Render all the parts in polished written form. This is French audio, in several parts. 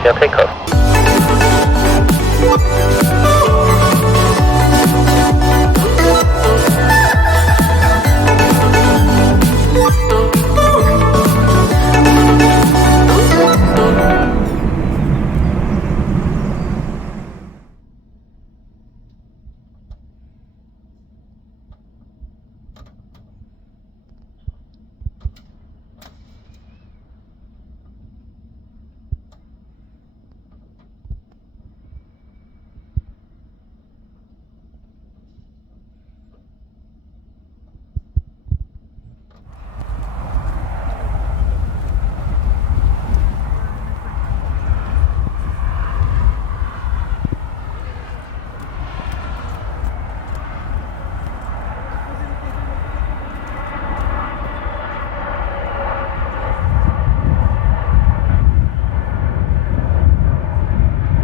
clear takeoff.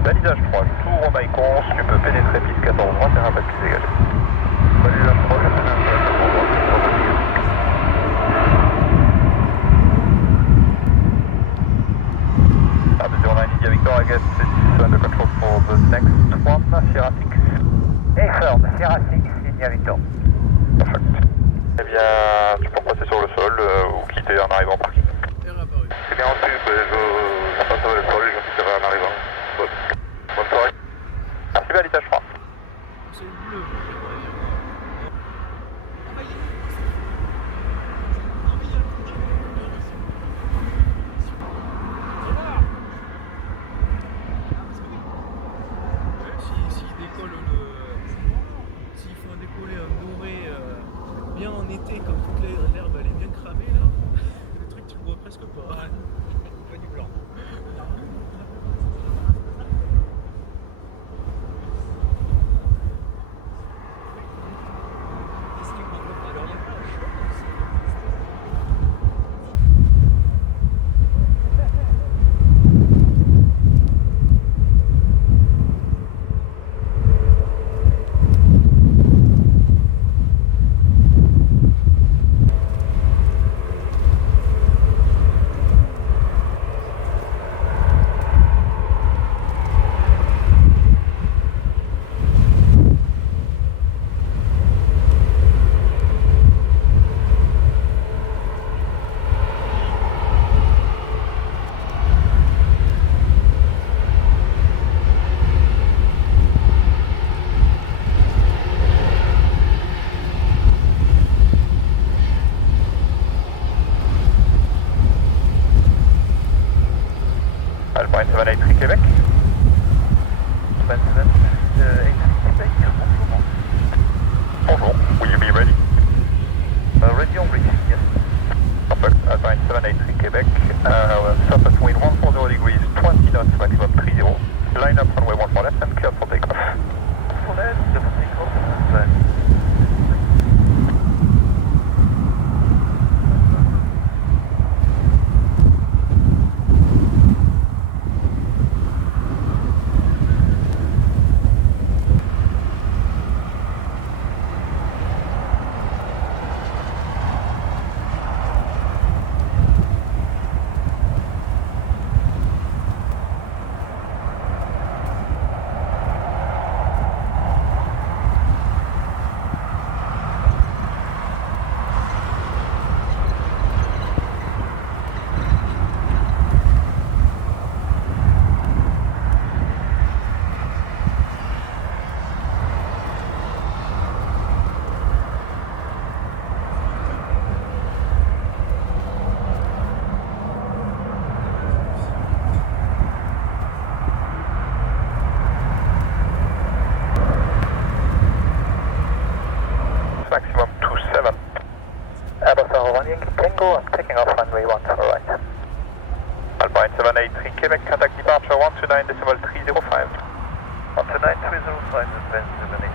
Balisage 3, tour en Maïcons, tu peux pénétrer piste 14 droite et un pas de piste dégagée. Balisage 3, je pénètre 14 droite, et un pas de piste dégagée. RB09 India Victor, I guess this is under control for the next one, Sierra 6. Affirm, Sierra 6, India Victor. Perfect. Eh bien, tu peux passer sur le sol ou quitter en arrivant en parking. C'est bien reçu, je passe sur le sol et je quitterai en arrivant. Bonne soirée. Merci, balisage 3. C'est le bleu. S'il faut un décoller un doré bien en été, comme toute l'herbe elle est bien cramée là, le truc tu le vois presque pas. Pas du blanc. Alpine 783 Québec. 783 Québec, bonjour. Bonjour, will you be ready? Ready on bridge, yes. Perfect. Alpine 783 Québec. Surface wind 140 degrees, 20 knots, maximum 30. Line up runway 14 left and clear for takeoff. For left, the takeoff, plan. Maximum 27. Airbus R1 Yankee Tango, I'm taking off runway 1 for right. Alpine 783 Québec, contact departure 129.305. 129.305, advance 783.